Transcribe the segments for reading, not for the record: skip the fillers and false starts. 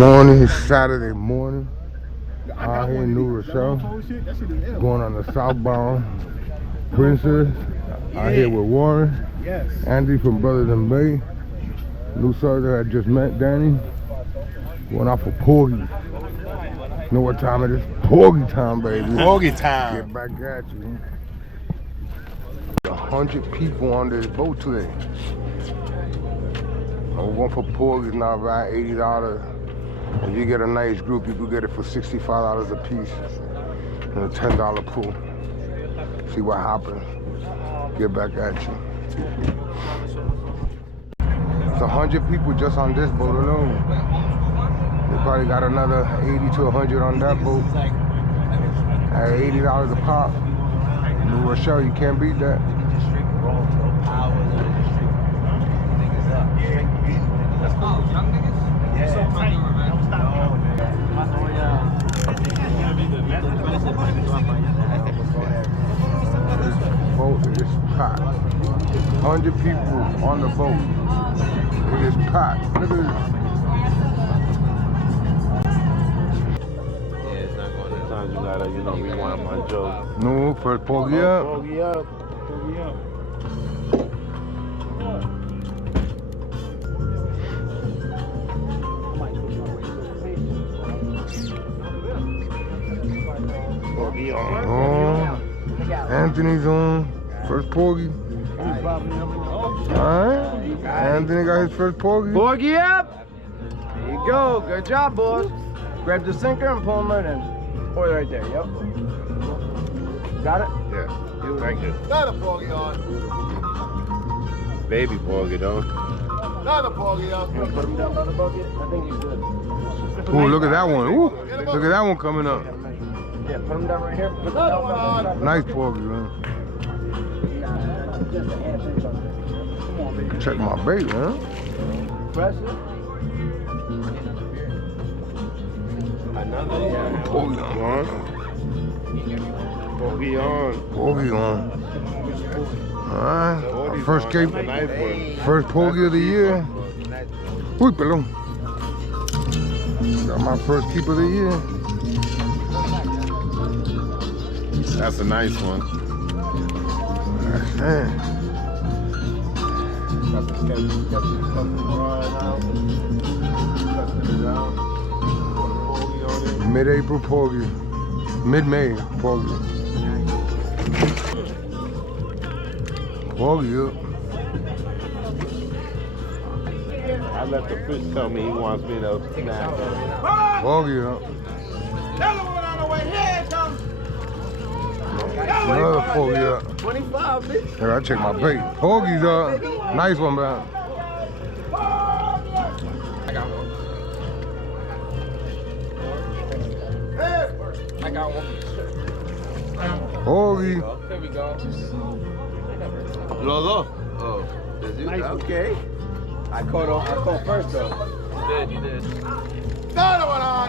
morning, it's Saturday morning. Out here in New Rochelle, going on the southbound Princess. Out here with Warren, Andy from Brothersinbait, new soldier I just met, Danny. Going out for Porgy. You know what time it is? Porgy time, baby. Porgy time. Get back at you. 100 people on this boat today. We're going for Porgy's now, around $80. If you get a nice group, you could get it for $65 a piece in a $10 pool. See what happens. Get back at you. It's 100 people just on this boat alone. They probably got another 80 to 100 on that boat. At $80 a pop. New Rochelle, you can't beat that. This boat is packed. 100 people on the boat. It is packed. Look at this. Yeah, it's not going to times you gotta, rewind my joke. No, first Porgy up. Porgy up. Porgy up. Porgy on. Anthony's on. First Porgy. Alright. Anthony got his first Porgy. Porgy up! There you go. Good job, boys. Grab the sinker and pull him right in. Boy, right there. Yep. Got it? Yeah. Thank you. Not a Porgy on. Baby Porgy though. Not a Porgy on. You want to put him down by the bucket? I think he's good. Ooh, look at that one. Ooh, look at that one coming up. Yeah, put him down right here. Put Another one on. Nice Porgy, man. Just a half inch on there. Come on, baby. Check my bait, man. Press it. Another Porgy on. Porgy on. Porgy on. Alright. First cape. Nice one. First Porgy of the year. Uy, pelón. Got my first keep of the year. That's a nice one. Man. Got the Mid-April Porgy. Mid-May Porgy. Porgy up. I let the fish tell me he wants me to snap. Porgy up. Another one on the way. Here it comes. Another Porgy up. 25, bitch. Here, I check my bait. Porgy's up. Nice one, man. I got one. I got one. Porgy. There we go. Lolo. Oh. Nice. Okay. I caught first though. You did. Another one on.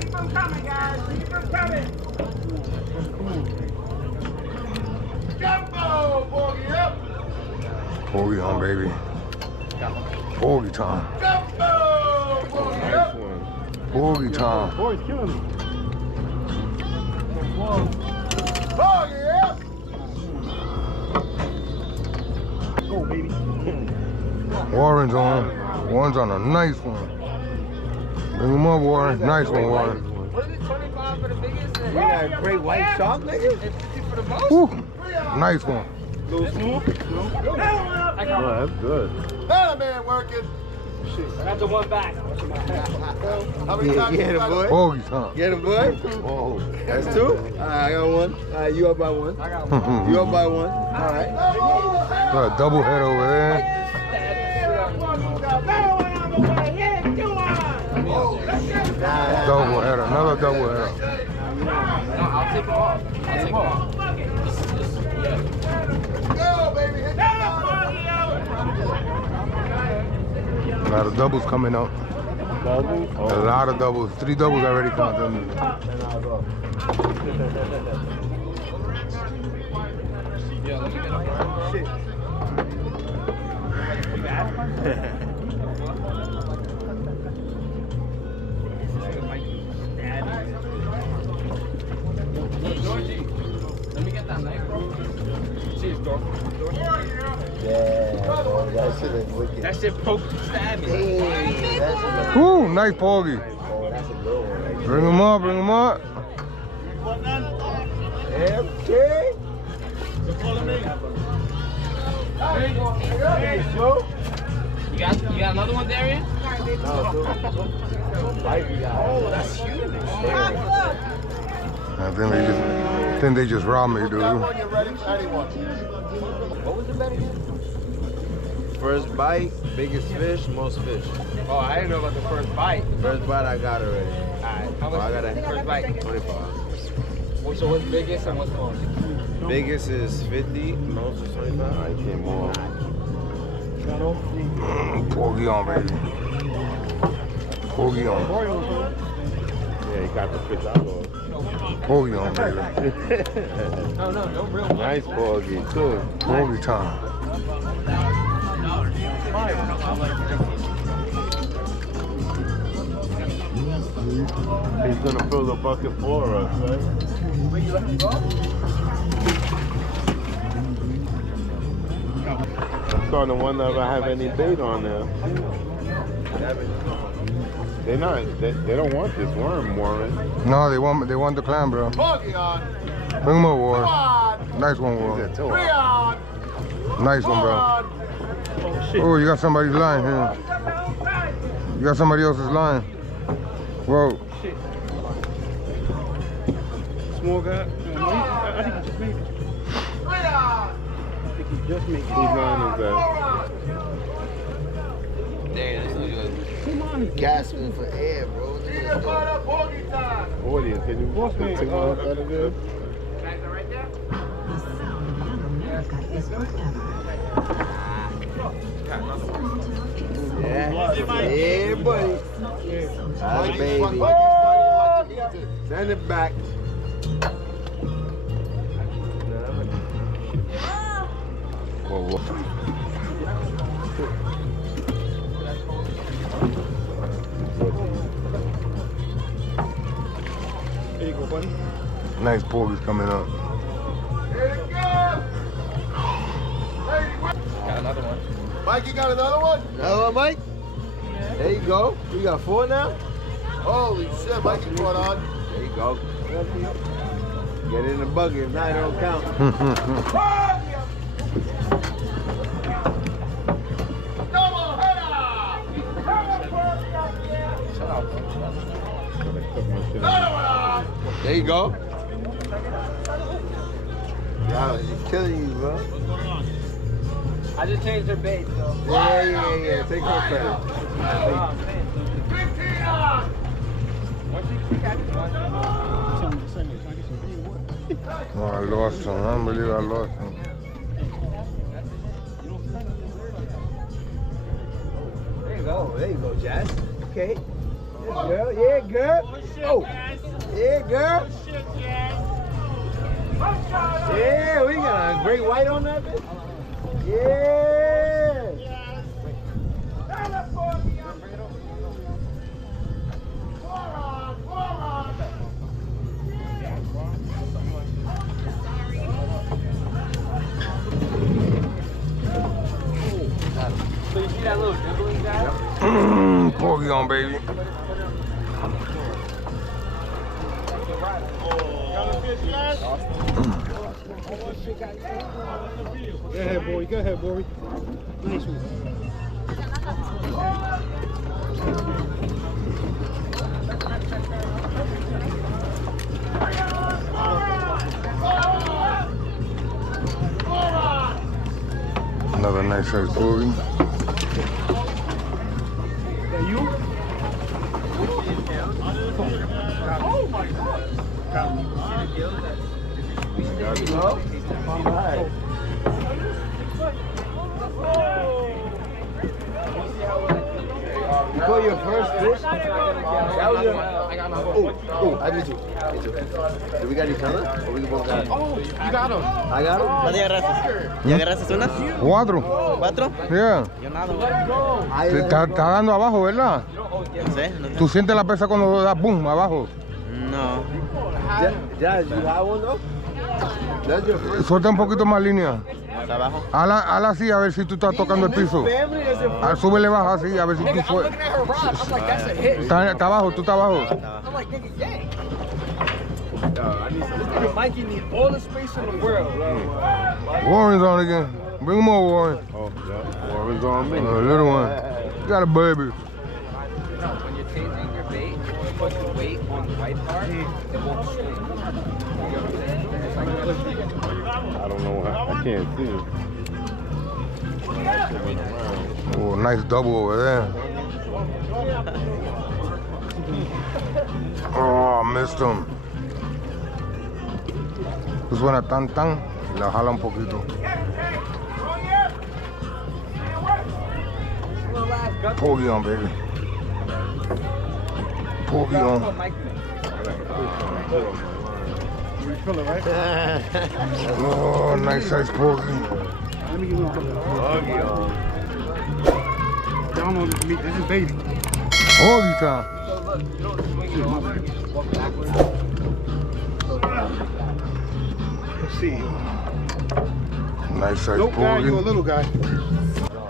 Keep them coming, guys. Keep them coming. Jumbo. Porgy up. Porgy on, baby. Porgy time. Jumbo. Porgy Nice up. one. Porgy time. Boy's killing me. Porgy up. Go, baby. Warren's on. Warren's on a nice one. Bring him up, Warren. Nice one, Warren. What is it, 25 for the biggest? You got a great white shark, nigga? 50 for the most? Woo. Nice one. Little smooth. Oh, that's good. Another man working. I got the one back. How many times Yeah, you got boy. Porgy time. Get him, boy. Whoa. That's two. All right, I got one. All right, you up by one. I got one. You up by one. All right. Got a double head over there. Another one on the way. Here, you on. Double header. Another double header. No, I'll take them off. I'll take them off. Go, baby. Hit the A lot of doubles coming up. Double? A lot of doubles. 3 doubles already counted. That shit is wicked. That shit poked and stabbed me. Hey, that's Ooh, nice porgy. oh, that's a good one. Right Bring him up, bring him up. there. Okay. You got another one, Darian? Oh, that's huge. I think they just robbed me, dude. Get ready for anyone. What was the bet again? First bite, biggest fish, most fish. Oh, I didn't know about the first bite. First bite I got already. Alright, how much I got a first bite? 25. So what's biggest and what's most? Biggest is 50, most is 25. I came more. Porgy on, baby. Porgy on. Yeah, he got the fish out of it. Porgy on, baby. No real. Nice porgy, too. Porgy time. He's gonna fill the bucket for us, right? Where you let him go? I'm starting to wonder if I have any bait on there. They don't want this worm, Warren. No, they want the clam, bro. Porgy on. Bring him up, War. Come on. Nice one, War. Three on. Nice one, bro. Oh, you got somebody's line here. You got somebody else's line. Whoa. Small guy. I think he just made it. Three on. I think he just made it. Whose line is that? Damn, this is good. Come on. Gasping for air, bro. Need to find a porgy time. Audience, can you Boss man, take one out of there? Yeah, buddy. That's baby. Send it back. Whoa. There you go, buddy. Nice porgies coming up. Here it goes. Got another one. Mike, you got another one? Another one, Mike? There you go. You got 4 now? Holy shit, Mike, you caught on. There you go. Get it in the bucket. If not, it don't count. Double header. Another one on. There you go. Wow, she's killing you, bro. I just changed her bait, so. Yeah. Take her credit. 15 on. Oh, I lost him. I don't believe I lost him. There you go, Jazz. Okay. Yeah, girl. Yeah, girl. Oh. Yeah, girl. Yeah, we got a great white on that bitch. Yeah. So you see that little dribbling guy? Porgy on, baby. Go ahead, boy. Go ahead, boy. Nice one. Another nice size porgy. That you? Oh my god! There you go. All right. You caught your first fish? That was your... Oh, I did too. Do we got each other? Or we both got it? Oh, you got him. I got him? ¿Cuántas agarraste? ¿Ya agarraste una? 4. ¿4? Yeah. Yo nada. Te está dando abajo, ¿verdad? No sé, no sé. ¿Tú sientes la pesa cuando da boom abajo? No. Jazz, you have one though? That's your first. Suelta un poquito más línea. ¿Está abajo? Ala así a ver si tú estás tocando el piso. Súbele baja así a ver si tú fue. Está abajo, tú estás abajo. Mikey needs all the space in the world. Warren's on again. Bring him over, Warren. Oh, yeah. Warren's on me. Little one. You got a baby. When you're changing your bait, put the weight on the white part, it won't swing. I don't know. I can't see him. Oh, nice double over there. Oh, missed him. Suena tan y la jala un poquito. Porgy on, baby. Porgy on. Oh, nice size porgy. Let me give you a couple. Down on this meat. This is baby. Porgy time. Let's see. Nice size Nope, guy, porgy. you a little guy. You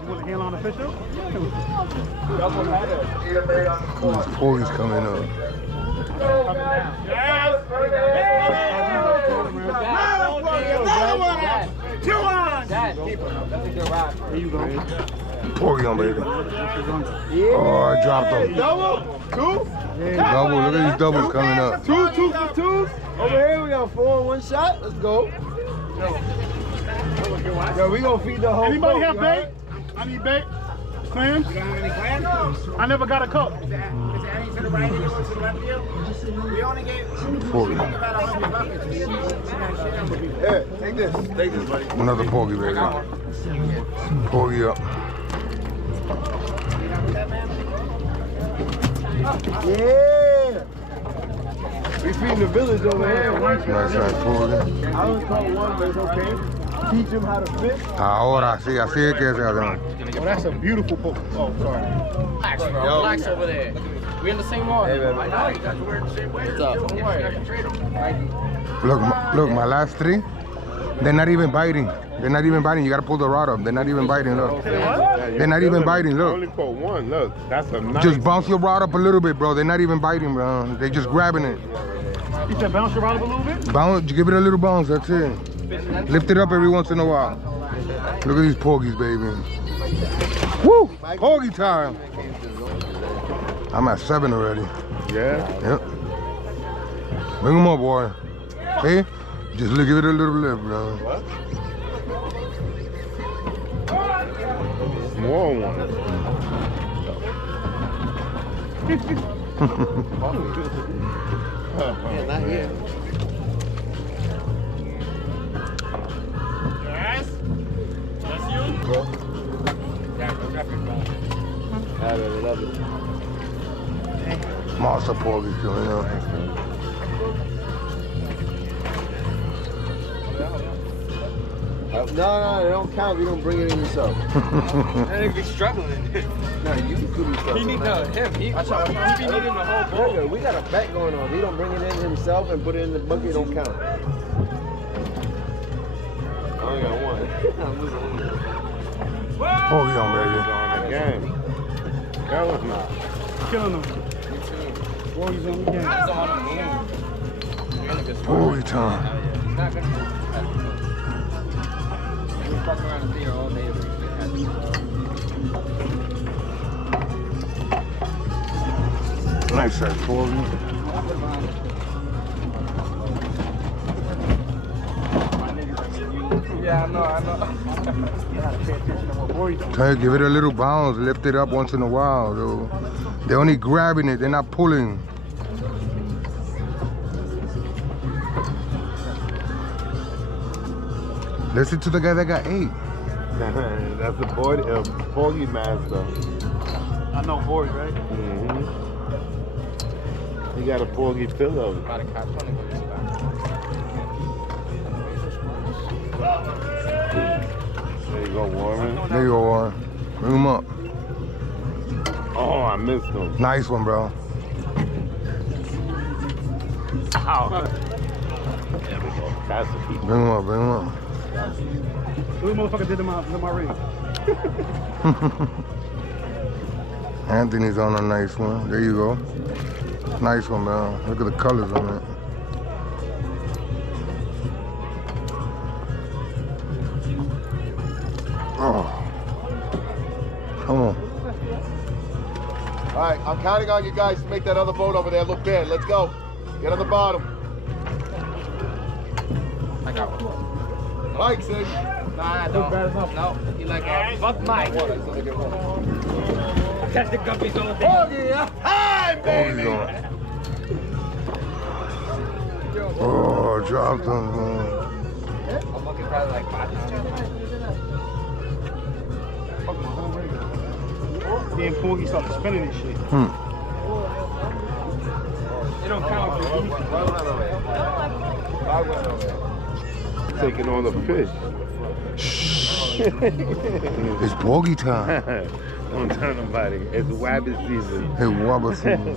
want to handle on the fish though? These porgies coming up. There you go. Porgy on, baby. Oh, I dropped them. Double? Two? Double, look at these doubles coming up. Two for twos? Over here we got 4 in one shot. Let's go. Yo, we gonna feed the whole Anybody boat, have you bait? heard? I need bait. Clams? You don't have any clams? I never got a cup. Is Annie to the right and yours to the left of you? We only gave Porgy. about 100 buckets. Here, take this. Take this, buddy. Another porgy, baby. Porgy up. Yeah. We feeding the village over here. Nice size porgy. I only caught one, but it's okay. Teach him how to fish. Ahora sí, así es que se hace. Oh, that's a beautiful boat. Oh, sorry. Relax, bro. Relax over there. We in the same water. Hey, baby. I know. You guys are wearing the same way. What's up? Don't worry. I can trade them. Look, my last 3, they're not even biting. They're not even biting. You gotta pull the rod up. They're not even biting. Look. They're not even biting. I Look. only caught one. Look, that's a nice. Just bounce your rod up a little bit, bro. They're not even biting, bro. They're just grabbing it. You said bounce your rod up a little bit? Bounce, give it a little bounce. That's it. Lift it up every once in a while. Look at these porgies, baby. Woo! Porgy time. I'm at 7 already. Yeah. Yep. Bring them up, boy. Hey, just give it a little lift, bro. Small one. Yeah, not yet. Monster porgies coming up. No, they don't count if you don't bring it in yourself. And if he's struggling. No, you could be He struggling. needs him. He be needing the whole boat. Nigga, we got a bet going on. If he don't bring it in himself and put it in the bucket, it don't count. I only got one. Porgy on, baby. On again. That was not. Killing them. Boys on the game. Porgy time. He's not gonna move. We fuck around and here all day. Nice size porgy. Yeah, I know. Hey, give it a little bounce, lift it up once in a while, though. They're only grabbing it, they're not pulling. Listen to the guy that got 8. That's the porgy master. I know boys, right? Mm-hmm. He got a porgy pillow. There you go, Warren. There you go, Warren. Bring him up. Oh, I missed him. Nice one, bro. Ow. There we go. That's the key. Bring him up, bring him up. This motherfucker did to my ring. Anthony's on a nice one. There you go. Nice one, man. Look at the colors on it. Oh. Come on. All right, I'm counting on you guys to make that other boat over there look bad. Let's go. Get on the bottom. I got one. Mike's in. Nah, no. You like fuck Mike. Catch the guppies all day. Porgy, hi, baby. Oh, dropped them. I'm looking probably like 5 times. Then Porgy started spinning this shit. It don't count for you. Taking on the fish. It's Porgy time. Don't tell nobody. It's wabbit season. Hey, wabbit season.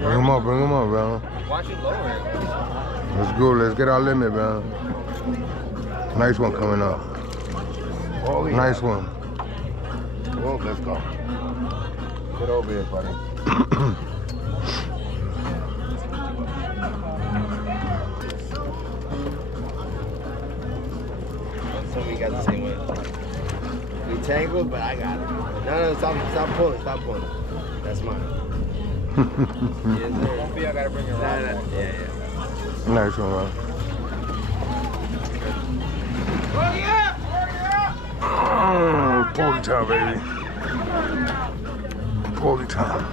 Bring him up, man. Watch it lower. Let's go, let's get our limit, man. Nice one coming up. Oh, yeah. Nice one. Well, let's go. Get over here, buddy. So we got the same one. We tangled, but I got it. No, stop pulling. That's mine. Yes, sir. I gotta bring it around. Yeah. Nice one, man. Porgy time, baby. Porgy time.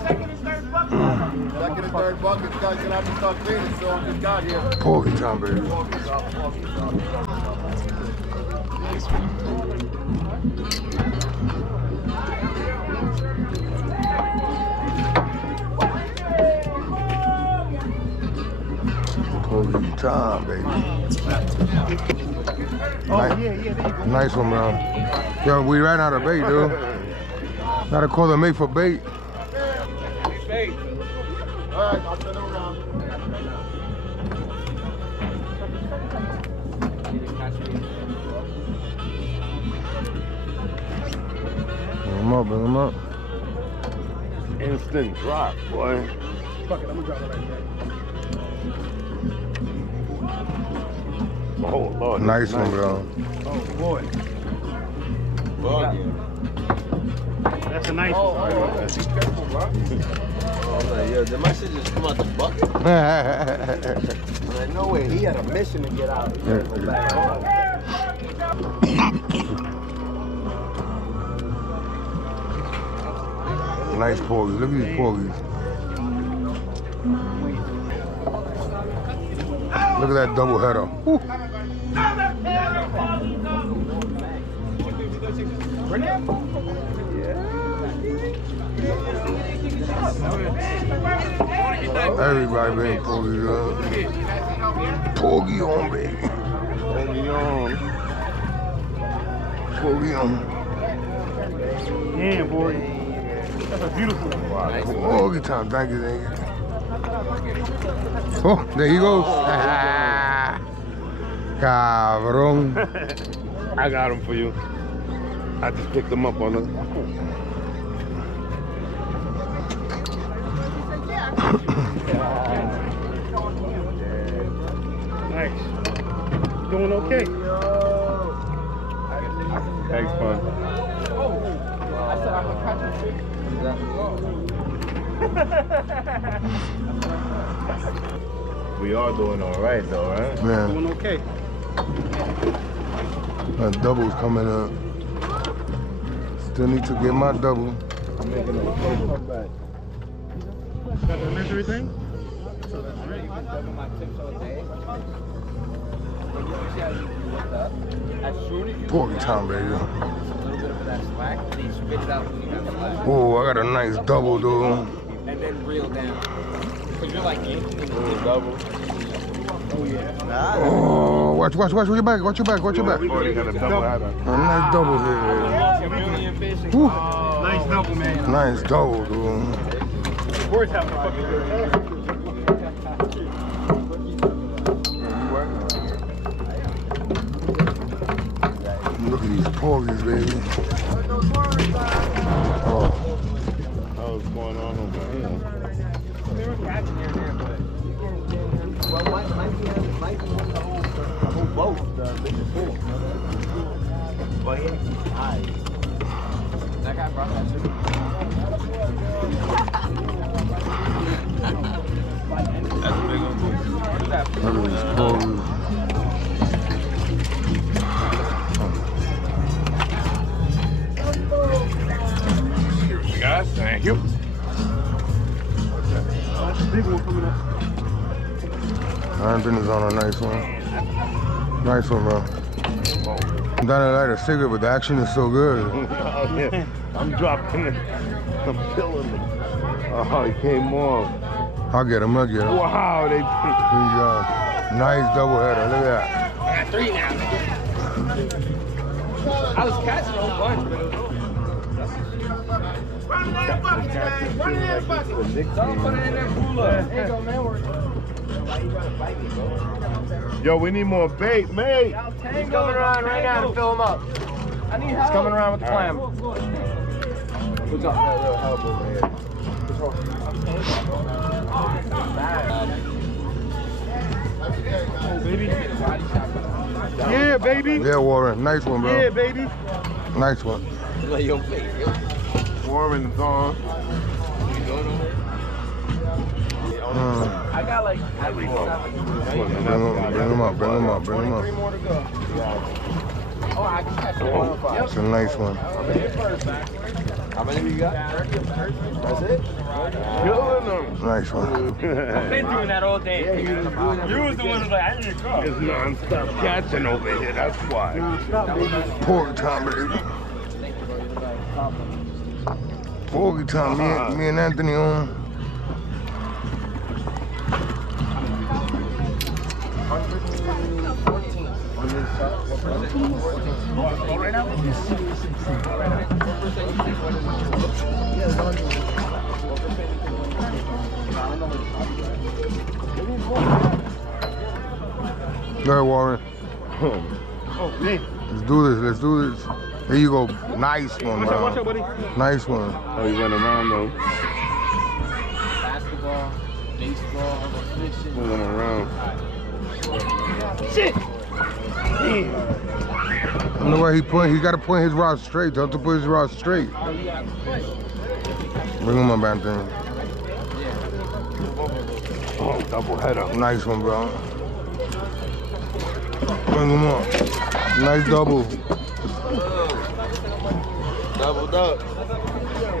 Second and third bucket. You guys gonna have to start cleaning, so I just got here. Porgy time, baby. Porgy time, baby. Nice one, man. Yo, we ran out of bait, dude. Gotta call the mate for bait. All right, I'll turn it around. Bring him up. Instant drop, boy. Fuck it, I'm gonna drop it right there. Oh, Lord. Nice one, bro. Oh boy. That's a nice one. Be careful, bro. I'm like, yo, did my shit just come out the bucket? I'm like, no way. He had a mission to get out. He had to go back home. Nice porgies. Look at these porgies. Look at that double header. Woo. Everybody bring porgies up. Porgy on, baby. Porgy on. Porgy on. Yeah, boy. That's a beautiful one. Porgy time. Thank you. Oh, there he goes. Cabrón. I got him for you. I just picked him up on the. Nice. Doing okay. Thanks, fun. We are doing all right, though, right? Yeah, Doing okay. that double's coming up. Still need to get my double. I'm making a comeback. Got the misery thing? Porgy time, baby. A little bit of that slack, and then spit it out when you have slack. Oh, I got a nice double, dude. And then reel down. Because you're like yanking in the Double. Oh yeah. Oh, watch your back, watch your back. Already got a double header. A nice double here, baby. million fishing. Woo. Nice double, man. Nice double, dude. Sports have a fucking good. Look at these porgies, baby. Oh. What's going on over here? There were cats in there, but Well, might be the whole boat, the big pool. Well, he actually died. that guy brought that too. That's a big one too. What's that? Look at these porgies. Guys, thank you. That's a big one coming up. Anthony's on a nice one. Nice one, bro. I'm trying to light a cigarette, but the action is so good. Oh, yeah. I'm dropping it. I'm killing them. Oh, he came off. I'll get him, Wow, Here you go. Nice double header, look at that. I got 3 now. I was catching a whole bunch, but it was Run that bucket, man. Run that bucket. don't put it in that cooler. There you go, man. Yo, we need more bait, mate. He's coming around right now to fill him up. I need He's help. coming around with the clam. Who's up that little help over here? Yeah, baby. Yeah, Warren, nice one, bro. Yeah, baby. Nice one. Like your face, yo. Warren's on. I got like Bring him up, bring him up, bring him 3 up. more to go. Oh, I can catch one. It's a nice one. How many you got? That's it? Killing them. Nice one. I've been doing that all day. You was the one who's like, I need to go. It's non-stop catching over here, that's why. Porgy time, baby. Porgy time, me and Anthony on. Go ahead, Warren. Oh, man. Let's do this, let's do this. There you go. Nice one, Watch out, bro. buddy. Nice one. Oh, he went around though. Basketball, baseball, fishing. He went around. Shit. I don't know where he got to point his rod straight. Don't have to put his rod straight. Bring him up, Anthony. Oh, double header. Nice one, bro. Bring him up. Nice double. Doubled up.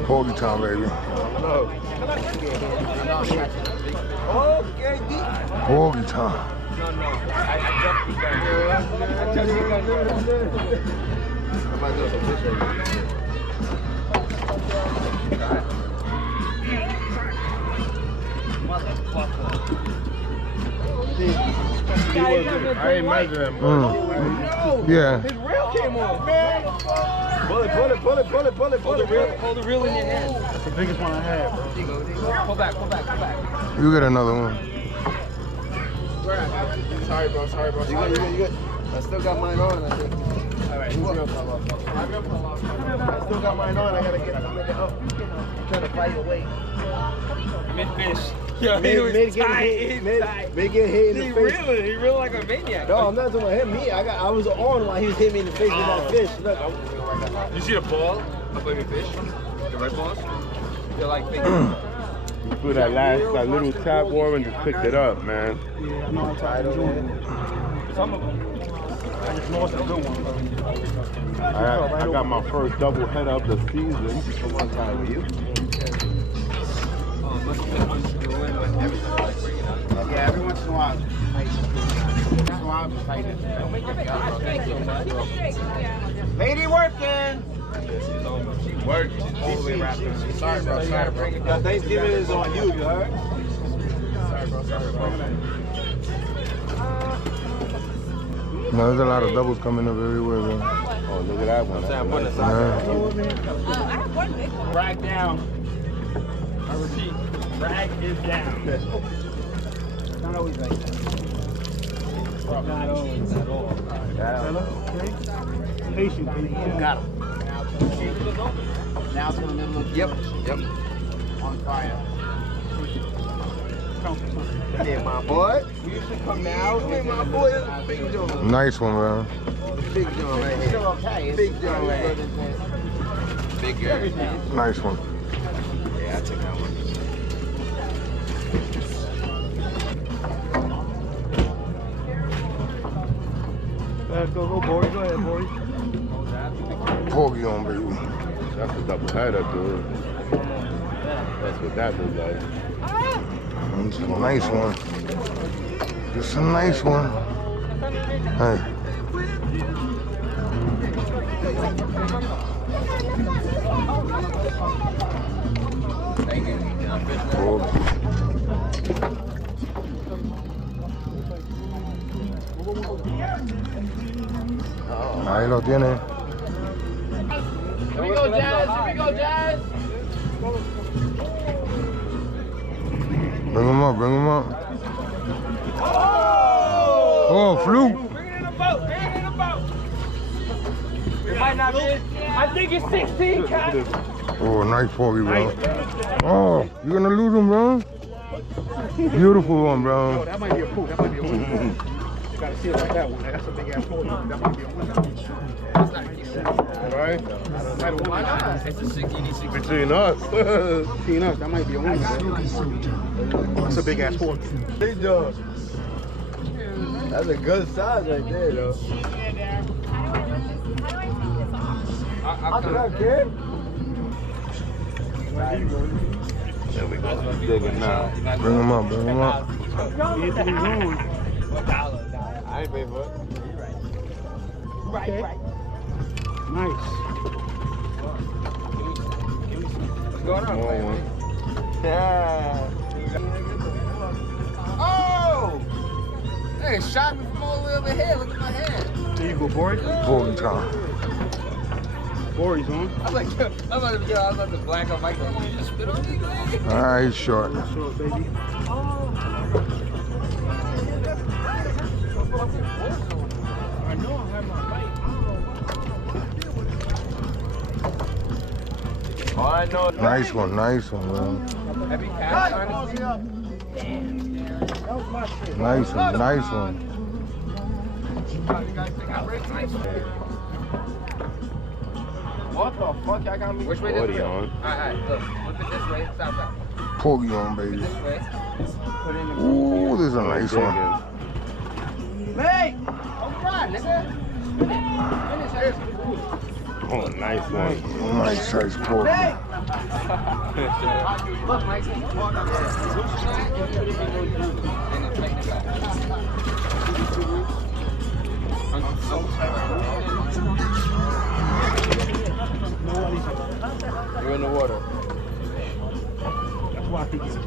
Porgy time, baby. Okay, Porgy time. I ain't measuring him, bro. Yeah. His reel came off, man. Pull it. Hold the reel in your hand. That's the biggest one I had, bro. Pull back. You get another one. Sorry, bro. You good. I still got mine on, I think. All right, who's real fell off? I still got mine on. I gotta make it up. I'm trying to fight your weight. Mid-fish. Yo, he was tight. Mid get hit in the face. He reeled like a maniac. No, I'm not talking about him. Me, I was on while he was hitting me in the face with that fish. Look, You see the ball of baby fish? The red balls? They're like big. You threw that little tap, Warren just picked it up, man. Yeah, I know I'm tired of it. Some of them. I just lost a good one, bro. I got my first double header of the season. one time with you. Yeah, every once in a while. Lady working. She worked. All the way wrapped up. Sorry, bro. Yeah, Thanksgiving is on you, you heard? No, there's a lot of doubles coming up everywhere, bro. Oh, look at that one. I'm putting Yeah. I have one big one. Rag down. I repeat, rag is down. Not always like that. Not always at all. Patient. Got him. Now it's going to look. Yep. On fire. Come here, my boy. You should come now. Come here, my boy. This is a big joint. Nice one, man. Big joint right here. Still okay. Big joint right here. Bigger. Nice one. Yeah, I took that one. Go, boy. Go ahead, boy. Porgy on, baby. That's a double header, dude. That's what that looks like. It's a nice one. It's a nice one. Hey. Ahí lo tiene. Here we go, Jazz. Bring him up, bring him up. Oh, fluke. Bring it in the boat. It might not be. I think it's 16, Cat. Oh, nice porgy, bro. Oh, you're gonna lose him, bro. Beautiful one, bro. That might be a pool. You gotta see it like that one. That's a big ass pool. That might be a one. Right? Why not? It's a 60. Between us. Between us, that might be a one. That's a big ass pool. Big dog. That's a good size right there, though. I'll do that, kid. There we go. Digging now. Bring him up, bring him up. I ain't pay for it. Right. Nice. Small one. Yeah. Oh! Hey, shot me from all the way over here. Look at my hand. There you go, boy. Porgy time. Bory's on. I'm about to black on Mike. You just spit on me, man. Alright, he's short. Short, baby. I know I have my bike. Oh, I know. Nice one, man. Have you cast on Nice one. What the fuck? Y'all got me? Which way this 40 way? on. Alright, look. Flip it this way. Stop. Porgy on, baby. This way. Put it in the... Ooh, this is a nice one. Hey! Oh, God, nigga. Finish. Oh, nice one. Nice size porgy. Look, Mike. You're in the water. That's why I think it's 4-3.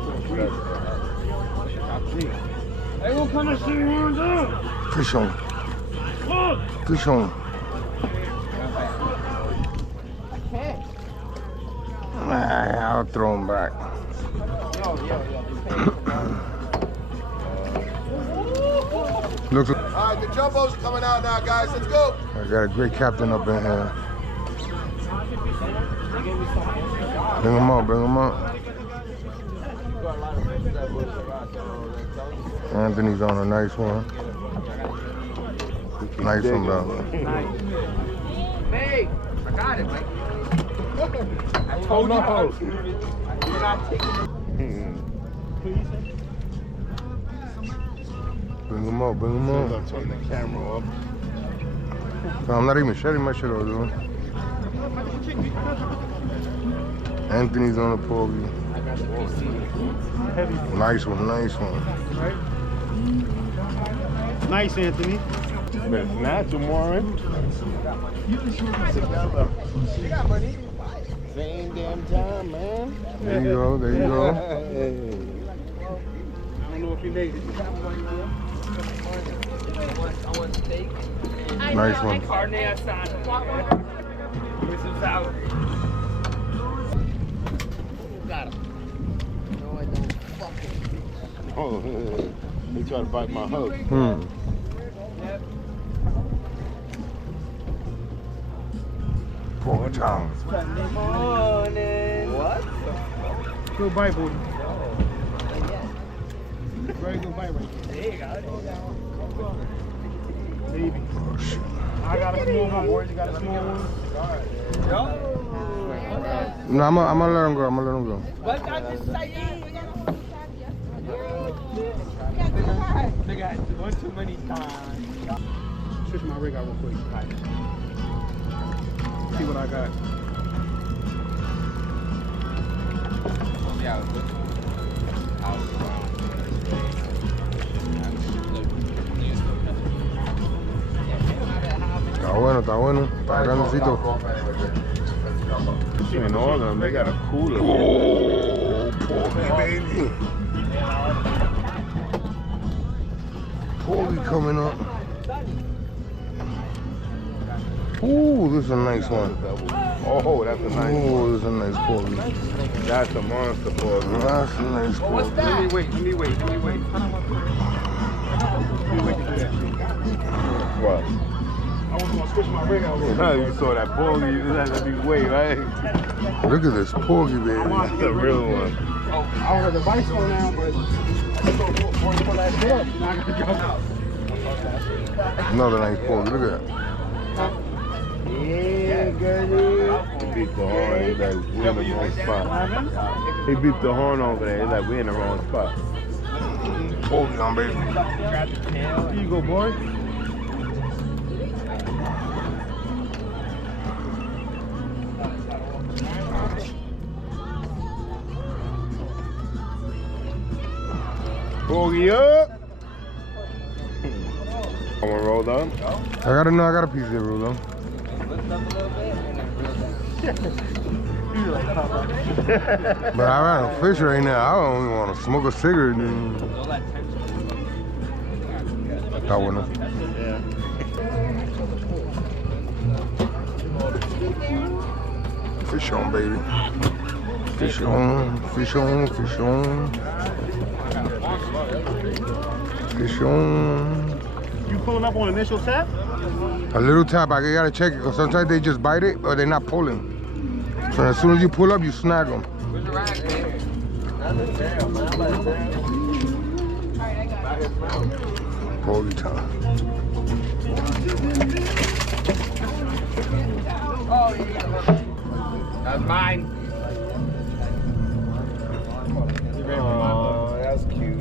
Hey, we'll come and see one down. Fish on. Look. Fish on. I'll throw him back. Looks like All right, the jumbos are coming out now, guys. Let's go. I got a great captain up in here. Bring him up, Anthony's on a nice one. Nice one, brother. Hey, I got it, Mike. I told you. You're not taking it. Bring him up. Turn the camera up. I'm not even shutting my shit off, dude. Anthony's on the porgy. Nice one. Nice, Anthony. Better snatch him, Warren. Same damn time, man. There you go. I don't know if he made it. I want steak. Nice one. Carne asada. With some salad. Got him. No, I don't. Fucking. Oh, he tried to bite my hook. Porgy town. Sunday morning. What? Good bite, boy. Very good bite right there. There you go. Baby. Oh shit. I got a small one, boys. You got a small one? No, I'm gonna let him go. I'm gonna let him go. Nigga had one too many times. Switch my rig out real quick. Right. See what I got. Está bueno, está bueno. Está grandecito. In all of them, they got a cooler. Oh, Porgy, baby. Porgy coming up. Ooh, this is a nice one. Oh, that's a nice one. Oh, this is a nice Porgy. That's a monster Porgy. That's a nice Porgy. Let me wait. What? I was gonna switch my rig out real quick. You saw that Porgy, you had to be way, right? Look at this Porgy, baby. That's a real one. I don't have the vice on now, but I just don't pull that shit up. You're not gonna go out. Another nice Porgy. Look at that. Yeah, good. He beat the horn, he's like, we in the wrong spot. He beat the horn over there, he's like, we in the wrong spot. Porgy on, baby. Grab the tail. Here you go, boy. Porgy up! Someone rolled up? I got a piece there, Rulo. Lift up a little bit and then But I ran a fish right now. I don't even want to smoke a cigarette. That one. Yeah. Fish on, baby. Fish on, fish on, fish on. Fish on. You pulling up on initial tap? A little tap, I gotta check it because sometimes they just bite it or they're not pulling. So as soon as you pull up, you snag them. where's the rack here? Not the tail, man. Not the tail. Porgy time. Oh, yeah. That's mine. Oh, that was cute.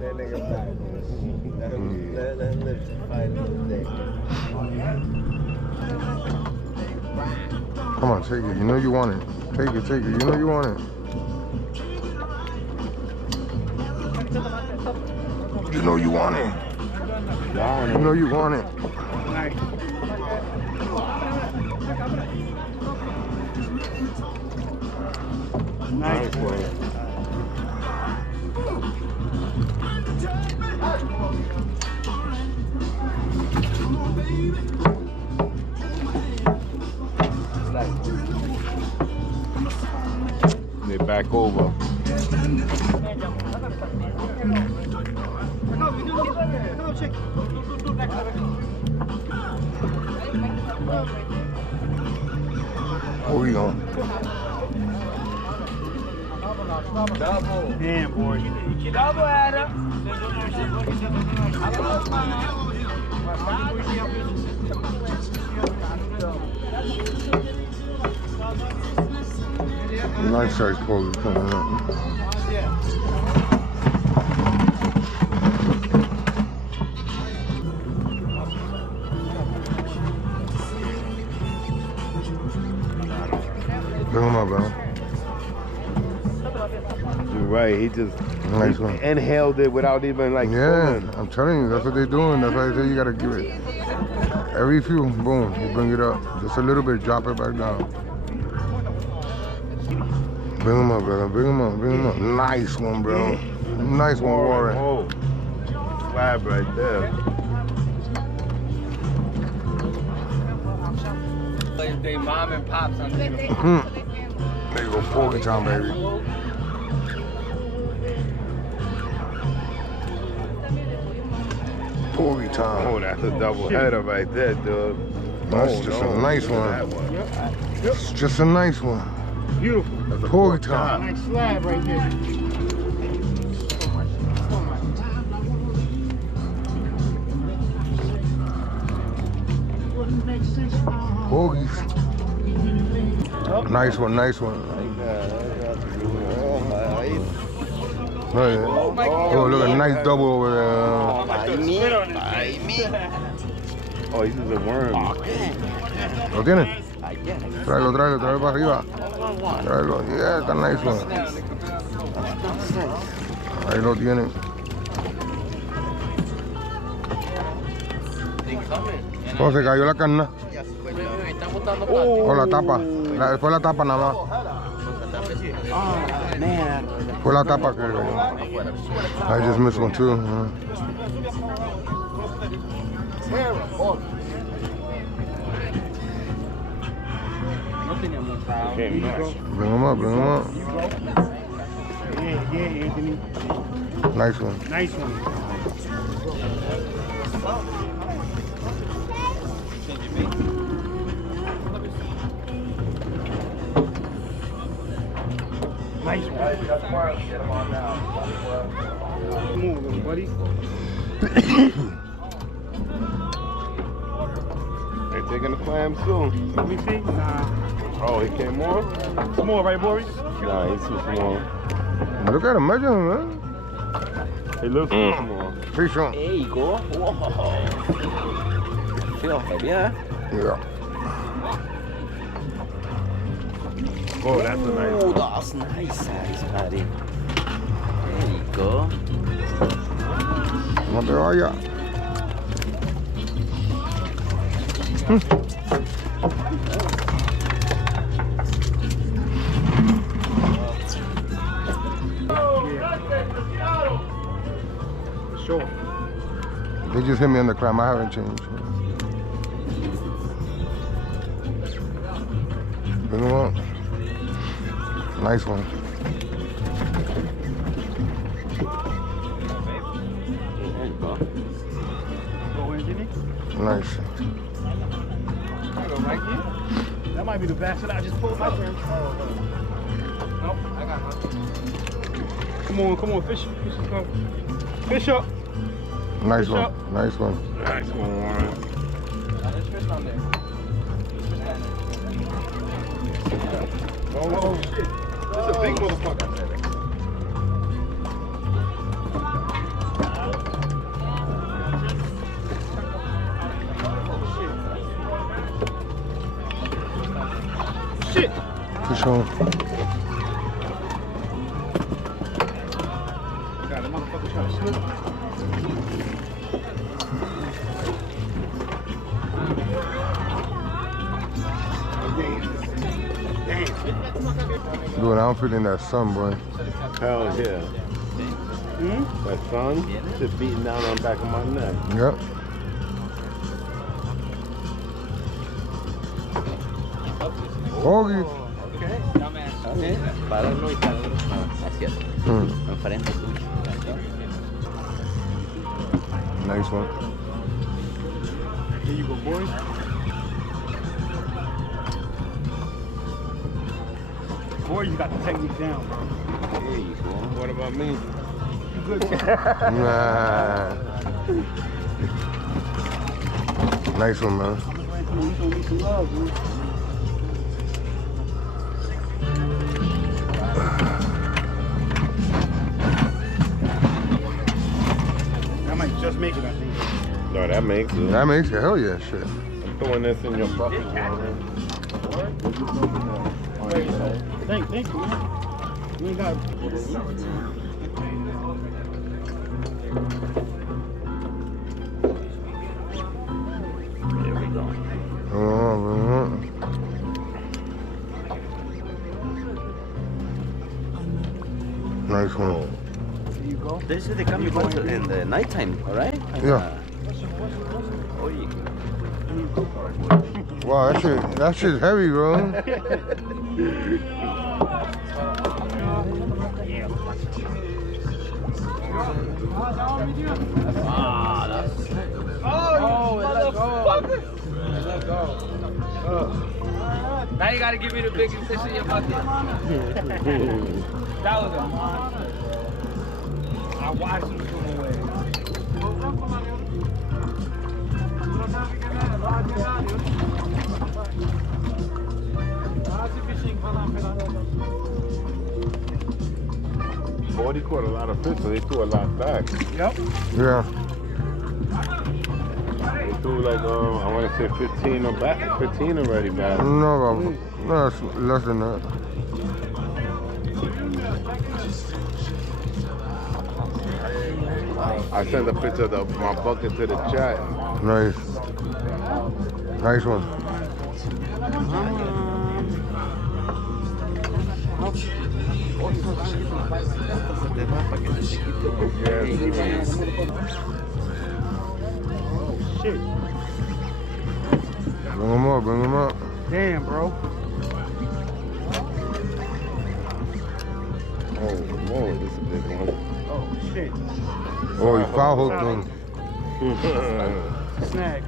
That nigga fight. Let him live to fight another day. Come on, take it. You know you want it. Take it, take it. You know you want it. You know you want it. You know you want it. Nice. Nice one. They back over. Where we going? Double. Damn, boy. Double at him. Nice size Porgy coming up. Bring him up, bro. You're right, he just Nice one. inhaled it without even like Yeah, pulling. I'm telling you, that's what they're doing. That's why I say you gotta give it. Every few, boom, you bring it up. Just a little bit, drop it back down. Bring him up, brother. Bring him up, bring him up. Nice one, bro. Nice one, Warren. Oh, slab right there. They mom and pops on the There you go, porgy time, baby. Porgy time. Oh, that's a double header right there, dude. That's just a nice one. It's just a nice one. Beautiful. Porgy time. Nice slab right here. Porgies. Nice one, nice one. Oh, look at a nice double over there. Oh, this is a worm. ¿Lo tienes? Tráelo, tráelo, tráelo para arriba. Tráelo, yeah, está nice one. Ahí lo tienen. ¿Cómo se cayó la carne? Oh, la tapa. Fue la tapa nada más. Fue la tapa que... I just missed one too. Bring them up, bring them up. Yeah, Anthony. Nice one. Nice one. Nice one. Get him on now. Come on, little buddy. They taking the clams too. Let me see. Nah. Oh, he came more? Small, right, Boris? Nah, he's too small. Look at him, measure him, man. He looks too small. Fish on. There you go. Whoa. Feel heavy, huh? Yeah. Oh, that's a nice Oh, one. that's nice size, buddy. There you go. No te vayas. Sure. They just hit me on the clam. I haven't changed. Bring them up. Nice one. There you go. Go, Anthony. Nice. That might be the bass that I just pulled my friend. Nope, I got one. Come on, fish. Fish up. Fish up. Nice Fish one. up. Nice one. Nice one, Warren. There's fish on there. Oh, shit. That's a big motherfucker. Shit. Fish on. God, the motherfucker trying to slip. Dude, I'm feeling that sun, boy. Hell yeah. That sun just beating down on the back of my neck. Yep. Porgy. Para uno y para otro. Así es. Enfrente tuyo. Nice one. Here you go, boys. Boy, you got the technique down, bro. There you go. What about me? You good? Nah. Nice one, man. You gonna need some love, dude. That might just make it, I think. No, that makes it. That makes it. Hell yeah, shit. I'm throwing this in your bucket, Warren. Thank you, man. You ain't got. There we go. Nice one. There you go. They say they come in the nighttime, alright? Yeah. Oh, yeah. Wow, that shit's heavy, bro. Now you gotta give me the biggest fish in your bucket. That was a monster, bro. I watched him swim away. Porgy caught a lot of fish, so they threw a lot back. Yep. Yeah. They threw like, I want to say 15 or back, 15 already back. No, it's less than that. I sent a picture of my bucket to the chat. Nice. Nice one. Shit. Bring them up, bring them up. Damn, bro. Oh, Lord, this is a big one. Oh, shit. Oh, you foul hooked him. Snag.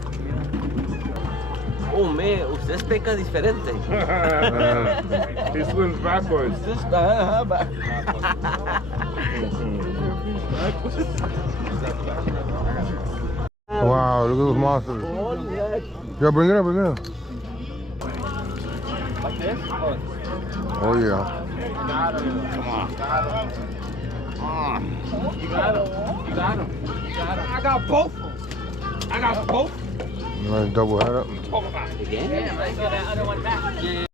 Oh, man, ustedes pescan diferente. He swims backwards. Wow, look at those monsters. Yeah, bring it up, bring it up. Like this? Oh, yeah. Got him. Come on. You got him. You got him. You got him. I got both of them. I got both. You want to double head up? Talk about it. Again? Damn, I got that other one back. Yeah.